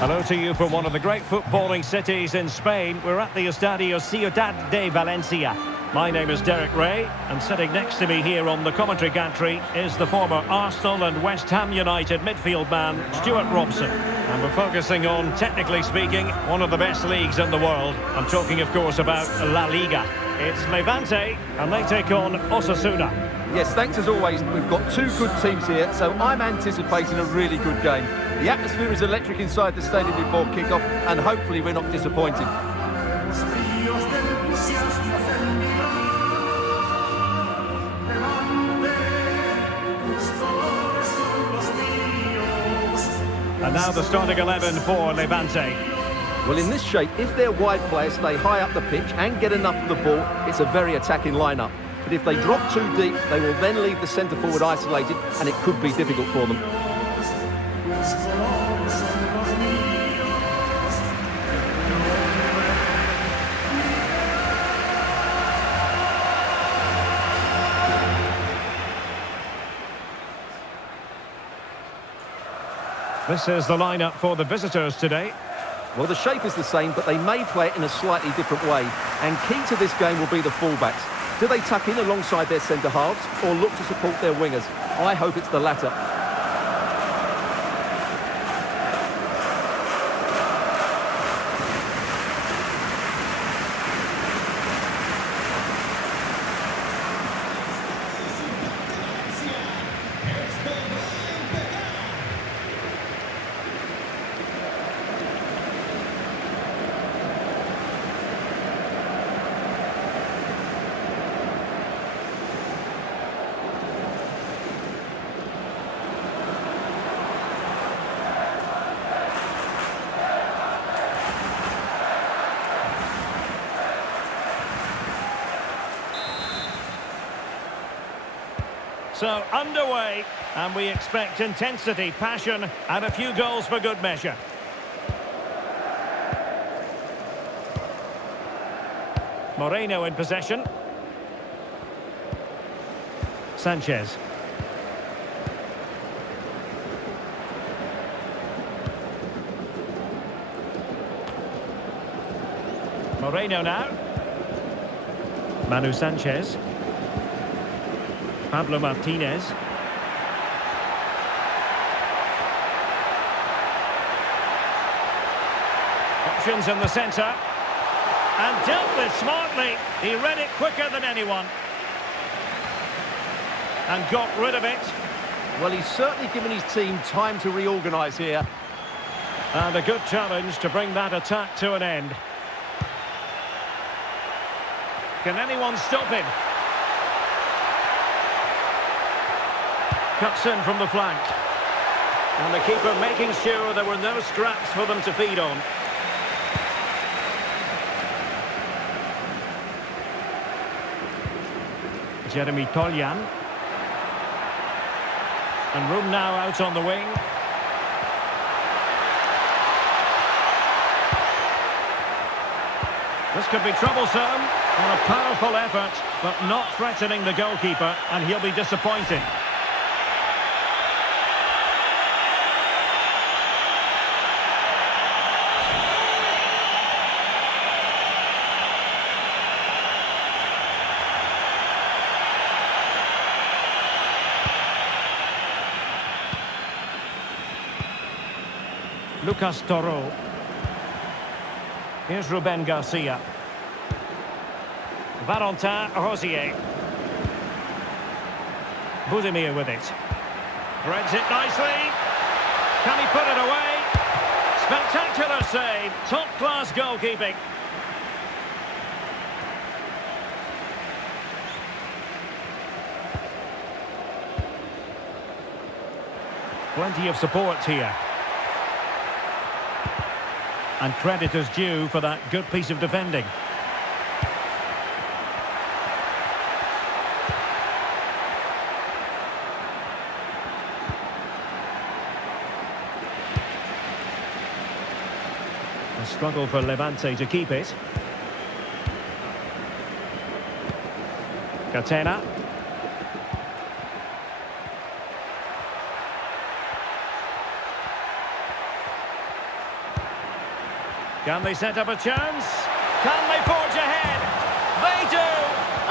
Hello to you from one of the great footballing cities in Spain. We're at the Estadio Ciudad de Valencia. My name is Derek Ray, and sitting next to me here on the commentary gantry is the former Arsenal and West Ham United midfield man, Stuart Robson. And we're focusing on, technically speaking, one of the best leagues in the world. I'm talking, of course, about La Liga. It's Levante, and they take on Osasuna. Yes, thanks as always. We've got two good teams here, so I'm anticipating a really good game. The atmosphere is electric inside the stadium before kick-off, and hopefully we're not disappointed. And now the starting 11 for Levante. Well, in this shape, if their wide players stay high up the pitch and get enough of the ball, it's a very attacking lineup. But if they drop too deep, they will then leave the centre-forward isolated, and it could be difficult for them. This is the lineup for the visitors today. Well, the shape is the same, but they may play it in a slightly different way. And key to this game will be the fullbacks. Do they tuck in alongside their centre-halves or look to support their wingers? I hope it's the latter. So, underway, and we expect intensity, passion, and a few goals for good measure. Moreno in possession. Sanchez. Moreno now. Manu Sanchez. Pablo Martinez. Options in the centre. And dealt with smartly. He read it quicker than anyone. And got rid of it. Well, he's certainly given his team time to reorganise here. And a good challenge to bring that attack to an end. Can anyone stop him? Cuts in from the flank. And the keeper making sure there were no scraps for them to feed on. Jeremy Toljan. And room now out on the wing. This could be troublesome. On a powerful effort, but not threatening the goalkeeper, and he'll be disappointed. Lucas Toro. Here's Ruben Garcia. Valentin Rosier. Budimir with it. Threads it nicely. Can he put it away? Spectacular save. Top-class goalkeeping. Plenty of support here. And credit is due for that good piece of defending. A struggle for Levante to keep it. Catena. Can they set up a chance? Can they forge ahead? They do!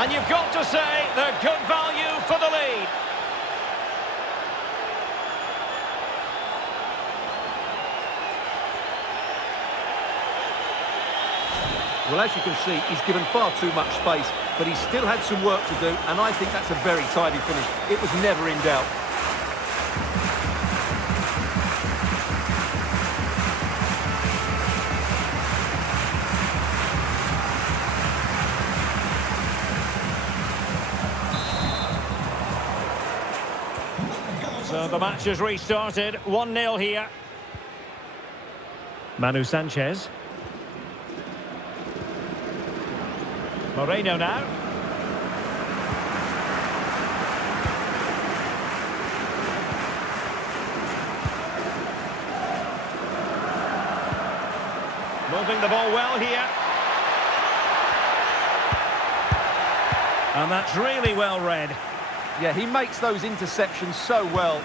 And you've got to say they're good value for the lead. Well, as you can see, he's given far too much space, but he still had some work to do, and I think that's a very tidy finish. It was never in doubt. So the match has restarted, 1-0 here. Manu Sanchez. Moreno now. Moving the ball well here. And that's really well read. Yeah, he makes those interceptions so well.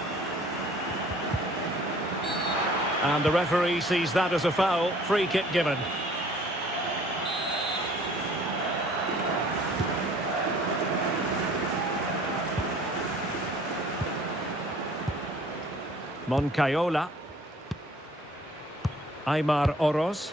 And the referee sees that as a foul. Free kick given. Moncayola. Aymar Oroz.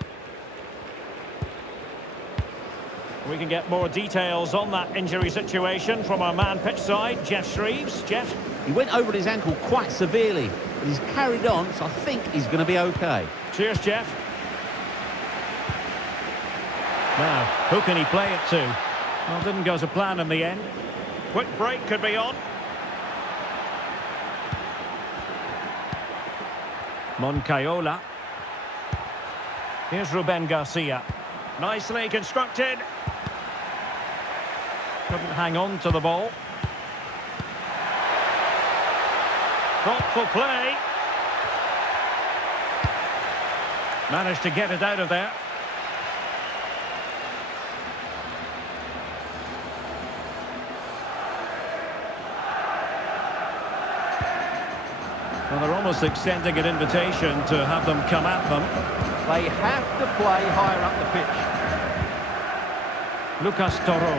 We can get more details on that injury situation from our man pitch side, Jeff Shreves. Jeff? He went over his ankle quite severely, but he's carried on, so I think he's going to be okay. Cheers, Jeff. Now, who can he play it to? Well, didn't go to plan in the end. Quick break could be on. Moncayola. Here's Ruben Garcia. Nicely constructed. Couldn't hang on to the ball. Thoughtful play. Managed to get it out of there. Well, they're almost extending an invitation to have them come at them. They have to play higher up the pitch. Lucas Toro.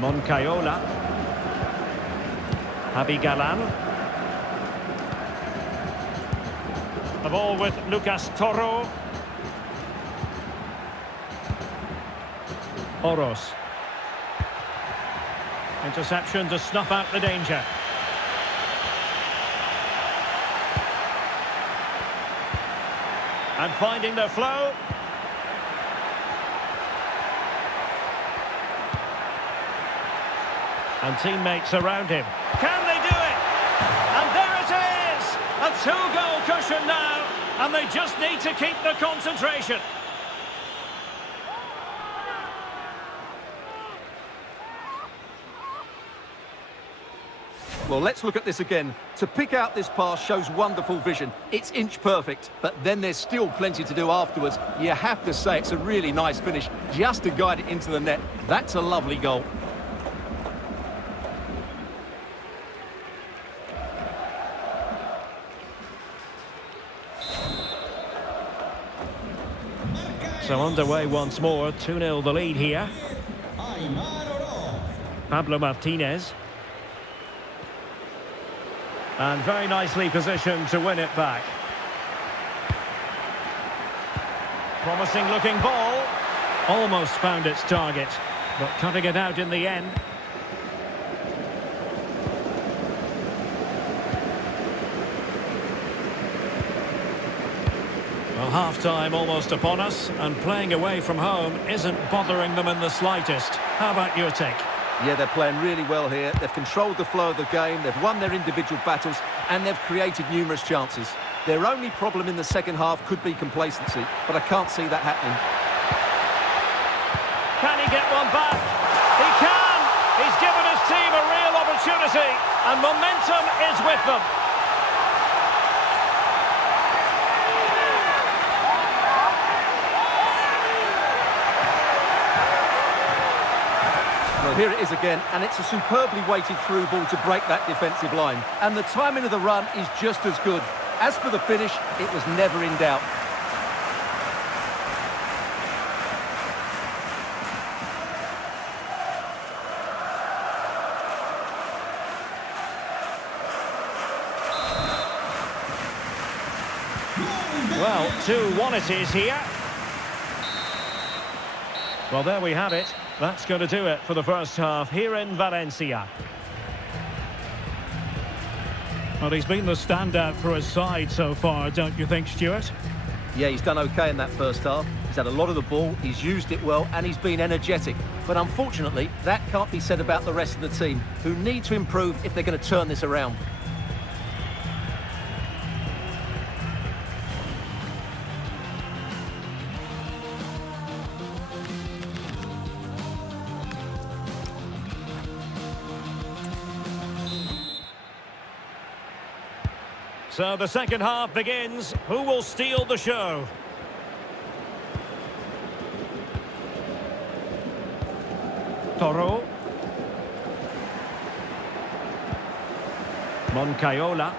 Moncayola. Javi Galan. The ball with Lucas Toro. Oroz. Interception to snuff out the danger. And finding the flow. And teammates around him. Can they do it? And there it is! A two-goal cushion now, and they just need to keep the concentration. Well, let's look at this again. To pick out this pass shows wonderful vision. It's inch perfect, but then there's still plenty to do afterwards. You have to say it's a really nice finish just to guide it into the net. That's a lovely goal. So underway once more, 2-0 the lead here. Pablo Martinez. And very nicely positioned to win it back. Promising looking ball. Almost found its target, but cutting it out in the end. Well, half-time almost upon us, and playing away from home isn't bothering them in the slightest. How about your take? Yeah, they're playing really well here. They've controlled the flow of the game, they've won their individual battles, and they've created numerous chances. Their only problem in the second half could be complacency, but I can't see that happening. Can he get one back? He can! He's given his team a real opportunity, and momentum is with them. Well, here it is again, and it's a superbly weighted through ball to break that defensive line. And the timing of the run is just as good. As for the finish, it was never in doubt. Well, 2-1 it is here. Well, there we have it. That's going to do it for the first half here in Valencia. Well, he's been the standout for his side so far, don't you think, Stuart? Yeah, he's done okay in that first half. He's had a lot of the ball, he's used it well, and he's been energetic. But unfortunately, that can't be said about the rest of the team, who need to improve if they're going to turn this around. So the second half begins. Who will steal the show? Toro. Moncayola.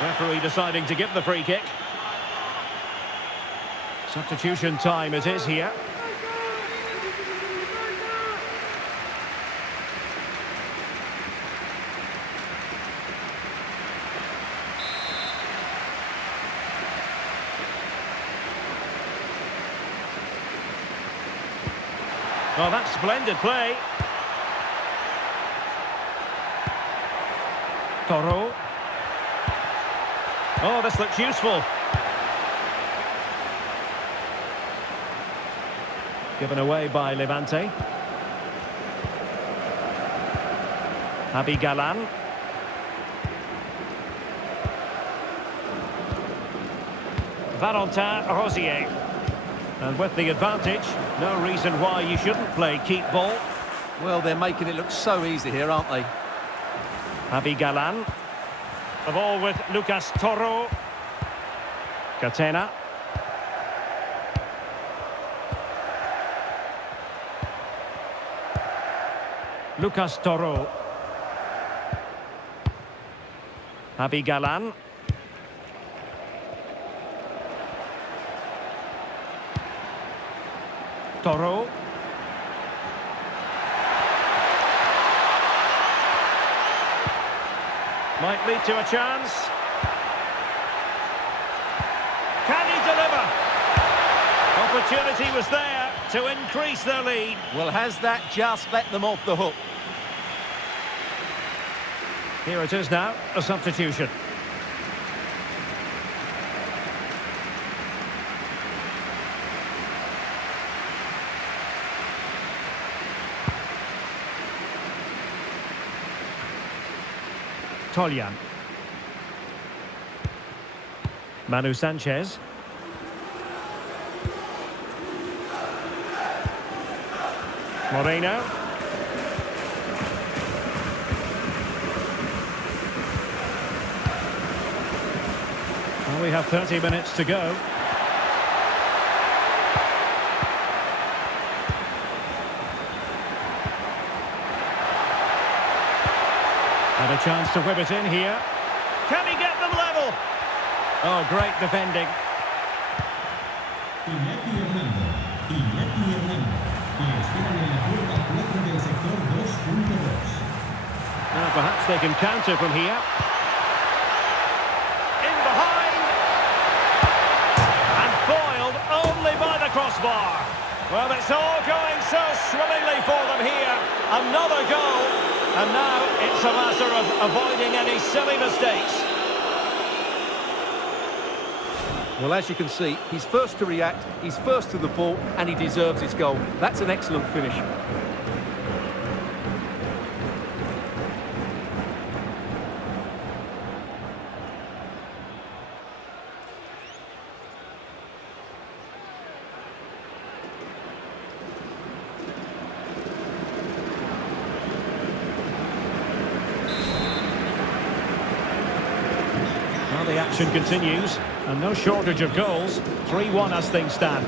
Referee deciding to give the free kick. Substitution time it is here. Well, that's splendid play. Toro. Oh, this looks useful. Given away by Levante. Javi Galan. Valentin Rosier. And with the advantage, no reason why you shouldn't play keep ball. Well, they're making it look so easy here, aren't they? Javi Galan. The ball with Lucas Toro. Catena. Lucas Toro. Javi Galan. Toro. Might lead to a chance. Can he deliver? Opportunity was there to increase their lead. Well, has that just let them off the hook? Here it is now, a substitution. Toljan. Manu Sanchez. Moreno. Well, we have 30 minutes to go. And a chance to whip it in here. Can he get them level? Oh, great defending. Now perhaps they can counter from here. In behind. And foiled only by the crossbar. Well, it's all going so swimmingly for them here. Another goal. And now it's a matter of avoiding any silly mistakes. Well, as you can see, he's first to react, he's first to the ball, and he deserves his goal. That's an excellent finish. Well, the action continues, and no shortage of goals. 3-1 as things stand.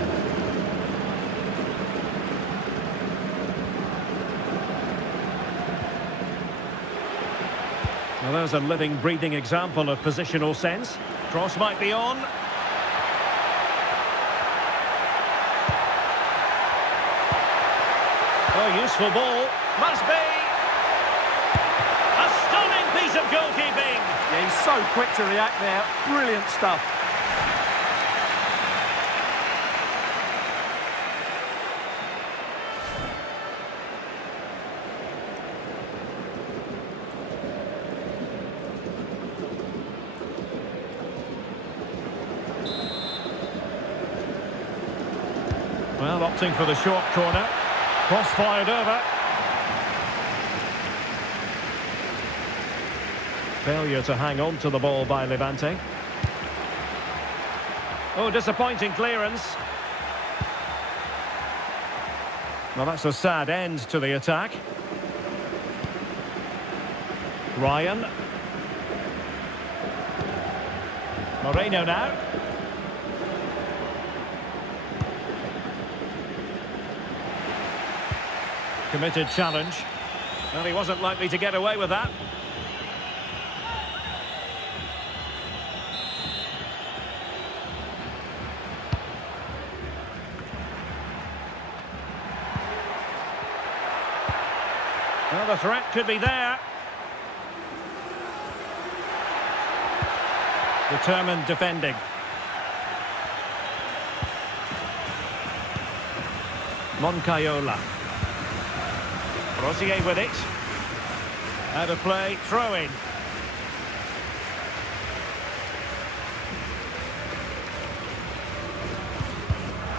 Well, there's a living, breathing example of positional sense. Cross might be on. Oh, useful ball. Must be. A stunning piece of goalkeeping. Yeah, he's so quick to react there. Brilliant stuff. Well, opting for the short corner. Cross fired over. Failure to hang on to the ball by Levante. Oh, disappointing clearance. Well, that's a sad end to the attack. Ryan. Moreno now. Committed challenge. Well, he wasn't likely to get away with that. Well, the threat could be there. Determined defending. Moncayola. Rosier with it. Out of play, throw in.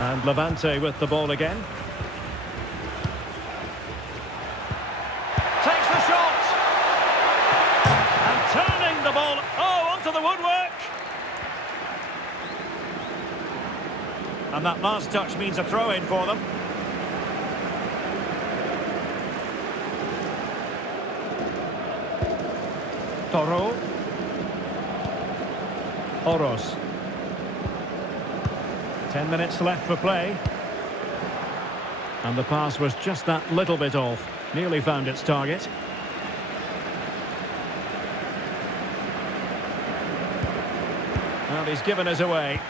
And Levante with the ball again. Takes the shot! And turning the ball, onto the woodwork! And that last touch means a throw in for them. Toro. Oros. 10 minutes left for play. And the pass was just that little bit off. Nearly found its target. And he's given us away.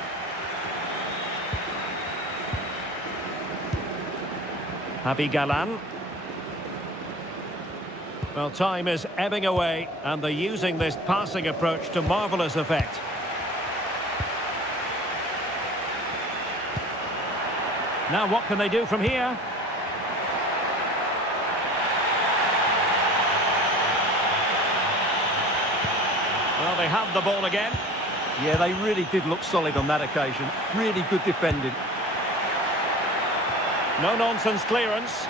Javi Galan. Well, time is ebbing away, and they're using this passing approach to marvellous effect. Now, what can they do from here? Well, they have the ball again. Yeah, they really did look solid on that occasion. Really good defending. No-nonsense clearance.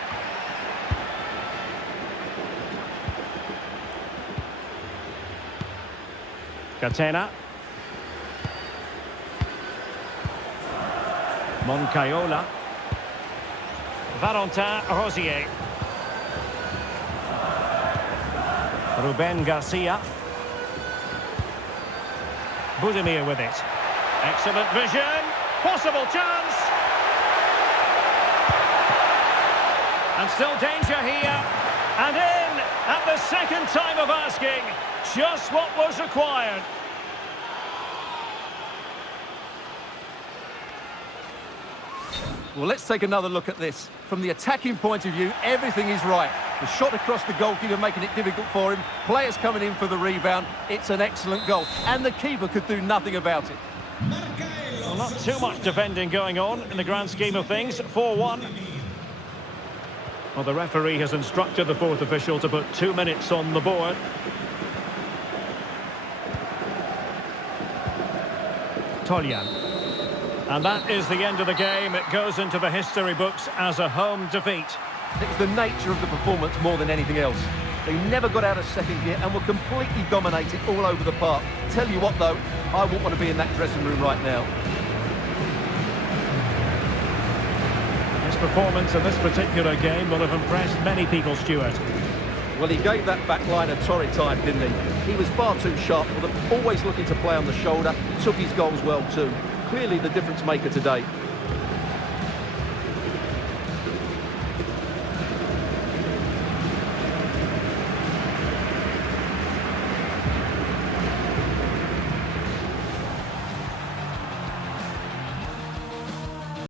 Catena. Moncayola. Valentin Rosier. Ruben Garcia. Budimir with it. Excellent vision. Possible chance. And still danger here. And in at the second time of asking. Just what was required. Well, let's take another look at this. From the attacking point of view, everything is right. The shot across the goalkeeper making it difficult for him. Players coming in for the rebound. It's an excellent goal. And the keeper could do nothing about it. Well, not too much defending going on in the grand scheme of things. 4-1. Well, the referee has instructed the fourth official to put 2 minutes on the board. Toljan. And that is the end of the game. It goes into the history books as a home defeat. It was the nature of the performance more than anything else. They never got out of second gear and were completely dominated all over the park. Tell you what, though, I wouldn't want to be in that dressing room right now. His performance in this particular game will have impressed many people, Stuart. Well, he gave that back line a torrid time, didn't he? He was far too sharp for them, always looking to play on the shoulder, took his goals well too. Clearly the difference maker today.